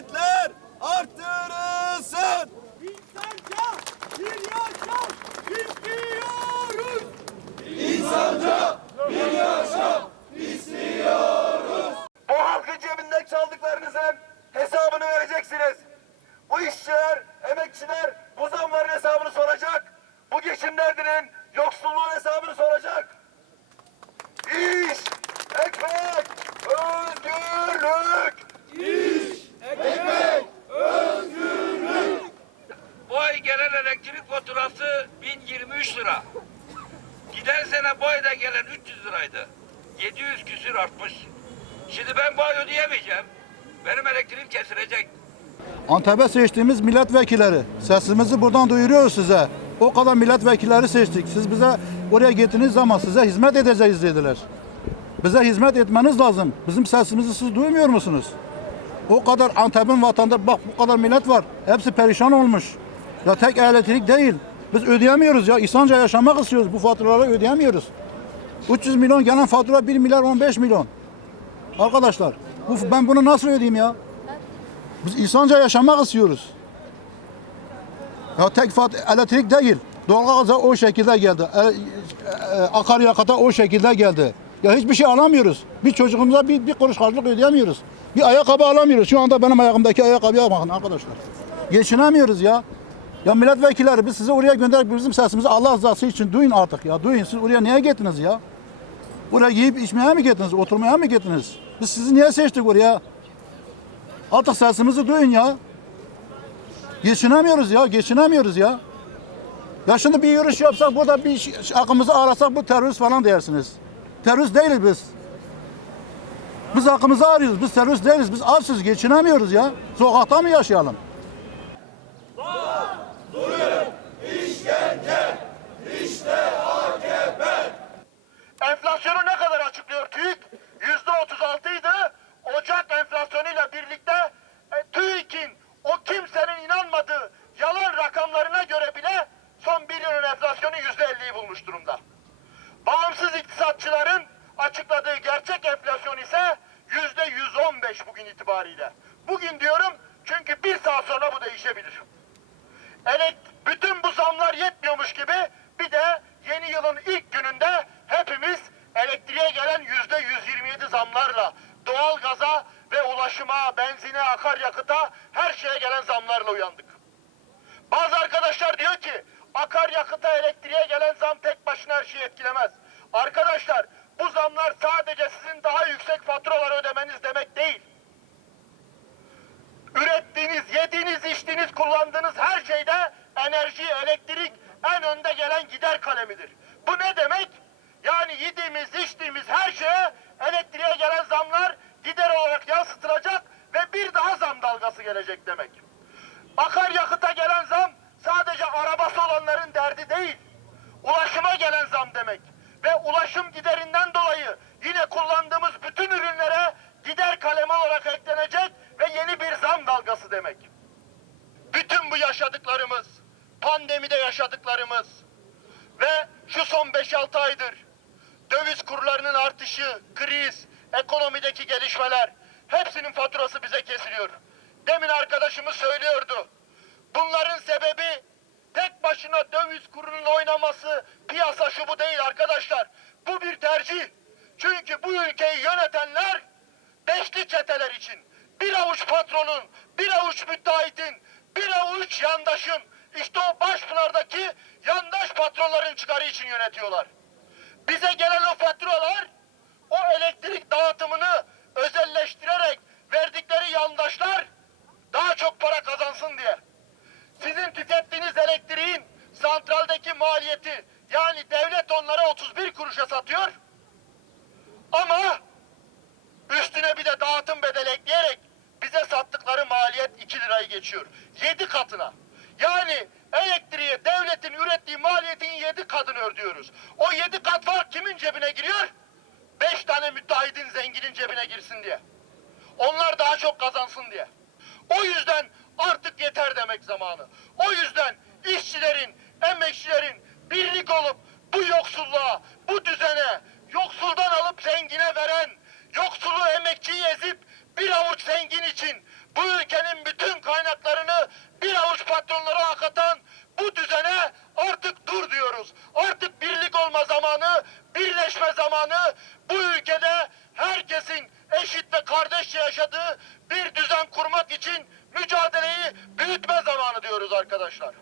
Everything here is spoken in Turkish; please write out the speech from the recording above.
ücretler arttırılsın. İnsanca bir yaşam istiyoruz. Gelen 300 liraydı. 700 küsür artmış. Şimdi ben bu ay ödeyemeyeceğim. Benim elektriğim kesilecek. Antep'e seçtiğimiz milletvekilleri. Sesimizi buradan duyuruyoruz size. O kadar milletvekilleri seçtik. Siz bize oraya gittiğiniz zaman size hizmet edeceğiz dediler. Bize hizmet etmeniz lazım. Bizim sesimizi siz duymuyor musunuz? O kadar Antep'in vatandaşı, bak bu kadar millet var. Hepsi perişan olmuş. Ya tek elektrik değil. Biz ödeyemiyoruz ya. İnsanca yaşamak istiyoruz. Bu faturaları ödeyemiyoruz. 300 milyon gelen fatura 1 milyar 15 milyon. Arkadaşlar bu, ben bunu nasıl ödeyeyim ya? Biz insanca yaşamak istiyoruz. Ya tek fat elektrik değil. Doğalgaz da o şekilde geldi. E, e, akaryakıta o şekilde geldi. Ya hiçbir şey alamıyoruz. Bir çocuğumuza bir, bir kuruş harçlık ödeyemiyoruz. Bir ayakkabı alamıyoruz. Şu anda benim ayağımdaki ayakkabıya bakın arkadaşlar. Geçinemiyoruz ya. Ya milletvekilleri biz sizi oraya gönderdik bizim sesimizi Allah rızası için duyun artık ya. Duyun siz oraya niye gittiniz ya? Oraya yiyip içmeye mi gittiniz? Oturmaya mı gittiniz? Biz sizi niye seçtik oraya? Artık sesimizi duyun ya. Geçinemiyoruz ya, geçinemiyoruz ya. Ya şimdi bir yürüyüş yapsak burada bir şey- akımızı arasak bu terörist falan dersiniz. Terörist değiliz biz. Biz hakkımızı arıyoruz. Biz terörist değiliz. Biz açız, geçinemiyoruz ya. Sokakta mı yaşayalım? İtibariyle. Bugün diyorum çünkü bir saat sonra bu değişebilir. Evet, bütün bu zamlar yetmiyormuş gibi bir de yeni yılın ilk gününde hepimiz elektriğe gelen yüzde 127 zamlarla doğalgaza ve ulaşıma, benzine, akaryakıta her şeye gelen zamlarla uyandık. Bazı arkadaşlar diyor ki akaryakıta elektriğe gelen zam tek başına her şeyi etkilemez. Arkadaşlar bu zamlar sadece sizin daha yüksek faturalar kalemidir. Bu ne demek? Yani yediğimiz, içtiğimiz her şeye elektriğe gelen zamlar gider olarak yansıtılacak ve bir daha zam dalgası gelecek demek. Akaryakıta gelen zam sadece arabası olanların derdi değil. Ulaşıma gelen zam demek. Ve ulaşım giderinden dolayı yine kullandığımız bütün ürünlere gider kalemi olarak eklenecek ve yeni bir zam dalgası demek. Bütün bu yaşadıklarımız, pandemide yaşadıklarımız ve şu son 5-6 aydır döviz kurlarının artışı, kriz, ekonomideki gelişmeler hepsinin faturası bize kesiliyor. Demin arkadaşımız söylüyordu. Bunların sebebi tek başına döviz kurunun oynaması, piyasa şu bu değil arkadaşlar. Bu bir tercih. Çünkü bu ülkeyi yönetenler beşli çeteler için bir avuç patronun, bir avuç müteahhitin, bir avuç yandaşın işte o başpınardaki yandaş patronların çıkarı için yönetiyorlar. Bize gelen o faturalar o elektrik dağıtımını özelleştirerek verdikleri yandaşlar daha çok para kazansın diye. Sizin tükettiğiniz elektriğin santraldeki maliyeti yani devlet onlara 31 kuruşa satıyor. Ama üstüne bir de dağıtım bedeli ekleyerek bize sattıkları maliyet 2 lirayı geçiyor. 7 katına. Yani elektriğe devletin ürettiği maliyetin 7 katını ödüyoruz. O 7 kat fark kimin cebine giriyor? 5 tane müteahhidin zenginin cebine girsin diye. Onlar daha çok kazansın diye. O yüzden artık yeter demek zamanı. O yüzden işçilerin, emekçilerin birlik olup bu yoksulluğa, bu düzene, yoksuldan alıp zengine veren, yoksulu emekçiyi ezip bir avuç zengin için bu ülkenin eşit ve kardeşçe yaşadığı bir düzen kurmak için mücadeleyi büyütme zamanı diyoruz arkadaşlar.